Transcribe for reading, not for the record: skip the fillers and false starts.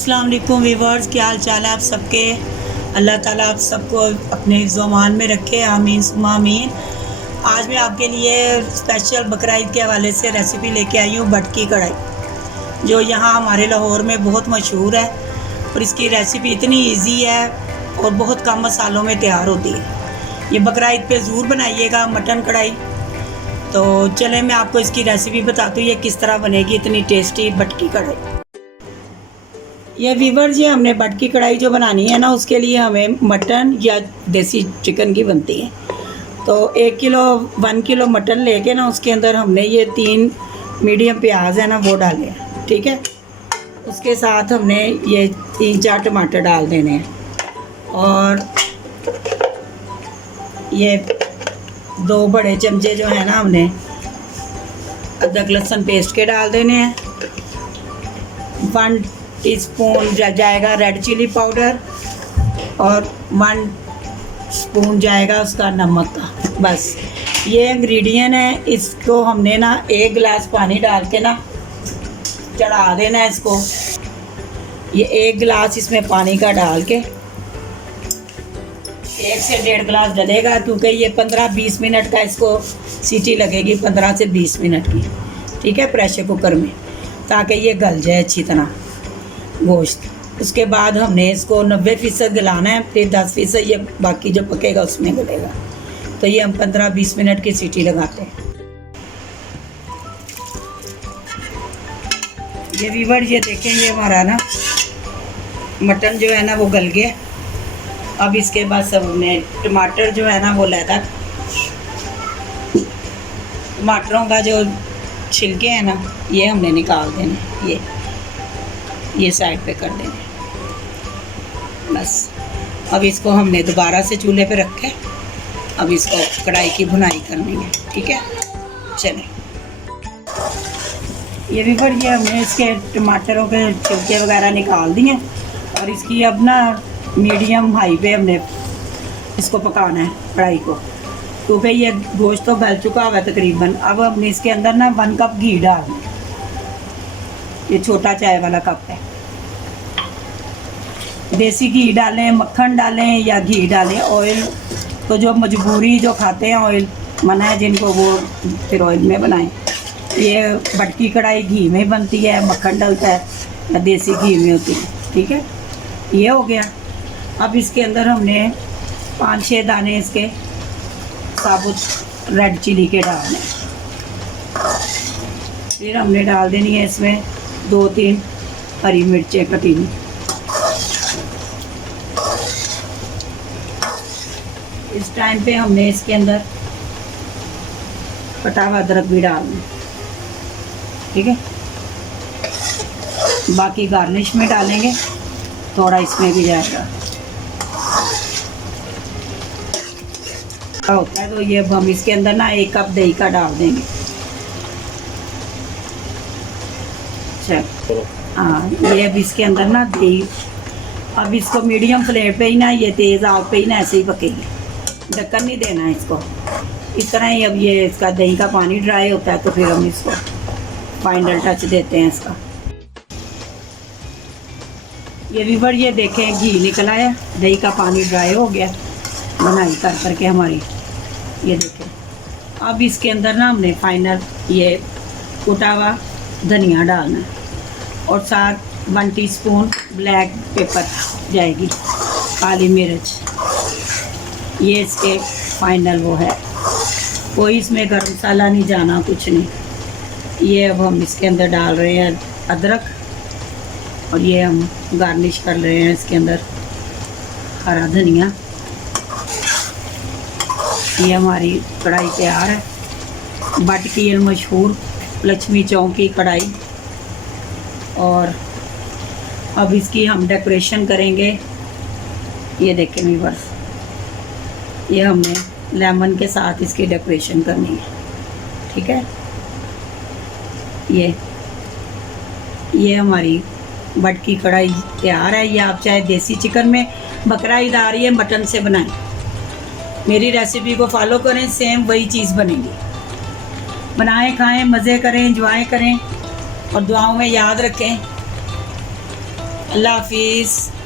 अस्सलाम वालेकुम व्यूअर्स, क्या हाल चाल है आप सबके। अल्लाह ताला आप सबको अपने ज़ुबान में रखे, आमीन सुम्मा आमीन। आज मैं आपके लिए स्पेशल बकरा ईद के हवाले से रेसिपी लेके आई हूँ बटकी कढ़ाई, जो यहाँ हमारे लाहौर में बहुत मशहूर है और इसकी रेसिपी इतनी इजी है और बहुत कम मसालों में तैयार होती है। ये बकरा ईद पे ज़रूर बनाइएगा मटन कढ़ाई। तो चलें मैं आपको इसकी रेसिपी बताती हूँ ये किस तरह बनेगी इतनी टेस्टी बटकी कढ़ाई। ये व्यूअर्स, ये हमने बटकी कढ़ाई जो बनानी है ना, उसके लिए हमें मटन या देसी चिकन की बनती है। तो 1 किलो मटन लेके ना उसके अंदर हमने ये 3 मीडियम प्याज है ना वो डाले हैं, ठीक है। उसके साथ हमने ये 3-4 टमाटर डाल देने हैं और ये 2 बड़े चमचे जो है ना हमने अदरक लहसुन पेस्ट के डाल देने हैं। 1 टीस्पून जाएगा रेड चिली पाउडर और 1 स्पून जाएगा उसका नमक का। बस ये इंग्रेडिएंट है। इसको हमने ना 1 गिलास पानी डाल के ना चढ़ा देना है इसको। ये 1 गिलास इसमें पानी का डाल के 1 से 1.5 गिलास डलेगा, क्योंकि ये 15-20 मिनट का इसको सीटी लगेगी, 15 से 20 मिनट की, ठीक है, प्रेशर कुकर में, ताकि ये गल जाए अच्छी तरह गोश्त। उसके बाद हमने इसको 90% गलाना है, फिर 10% ये बाकी जो पकेगा उसमें गलेगा। तो ये हम 15-20 मिनट की सीटी लगाते हैं। ये व्यूअर ये देखें, ये हमारा ना मटन जो है ना वो गल गया। अब इसके बाद सब हमने टमाटर जो है ना वो लहदा, टमाटरों का जो छिलके हैं ना ये हमने निकाल देने, ये साइड पे कर देने। बस अब इसको हमने दोबारा से चूल्हे पे रखे, अब इसको कढ़ाई की भुनाई करनी है, ठीक है। चलें, ये भी ये हमने इसके टमाटरों के छिलके वगैरह निकाल दिए और इसकी अब ना मीडियम हाई पे हमने इसको पकाना है कढ़ाई को, क्योंकि ये गोश्त तो गल चुका हुआ है तकरीबन। अब हमने इसके अंदर ना 1 कप घी डालना है, ये छोटा चाय वाला कप है। देसी घी डालें, मक्खन डालें या घी डालें। ऑयल तो जो मजबूरी जो खाते हैं ऑयल मना है जिनको, वो फिर ऑयल में बनाएं। ये बटकी कढ़ाई घी में बनती है, मक्खन डलता है या देसी घी में होती है, ठीक है। ये हो गया। अब इसके अंदर हमने 5-6 दाने इसके साबुत रेड चिली के डालने। फिर हमने डाल देनी है इसमें 2-3 हरी मिर्चें कटी हुई। इस टाइम पे हमने इसके अंदर कटा हुआ अदरक भी डालना, ठीक है। बाकी गार्निश में डालेंगे, थोड़ा इसमें भी जाएगा होता है। तो ये अब हम इसके अंदर ना 1 कप दही का डाल देंगे। चल हाँ, ये अब इसके अंदर ना दही, अब इसको मीडियम फ्लेम पे ही ना, ये तेज़ आग पे ही ना ऐसे ही पकेगी, ढक्कन नहीं देना है इसको। इस तरह ही अब ये इसका दही का पानी ड्राई होता है तो फिर हम इसको फाइनल टच देते हैं इसका। ये व्यूअर ये देखें घी निकल आया, दही का पानी ड्राई हो गया बनाई कर करके हमारी, ये देखें। अब इसके अंदर ना हमने फाइनल ये कुटा हुआ धनिया डालना है और साथ 1 टीस्पून ब्लैक पेपर जाएगी, काली मिर्च। ये इसके फाइनल वो है, कोई इसमें गरम मसाला नहीं जाना, कुछ नहीं। ये अब हम इसके अंदर डाल रहे हैं अदरक और ये हम गार्निश कर रहे हैं इसके अंदर हरा धनिया। ये हमारी कढ़ाई तैयार है, बटकी मशहूर लक्ष्मी चौक की कढ़ाई। और अब इसकी हम डेकोरेशन करेंगे। ये देखें व्यूअर्स, ये हमने लेमन के साथ इसकी डेकोरेशन करनी है, ठीक है। ये हमारी बटकी कढ़ाई तैयार है। ये आप चाहे देसी चिकन में, बकरा ईद आ रही है, मटन से बनाएं। मेरी रेसिपी को फॉलो करें, सेम वही चीज़ बनेगी। बनाएं, खाएं, मज़े करें, एंजॉय करें और दुआओं में याद रखें। अल्लाह हाफिज़।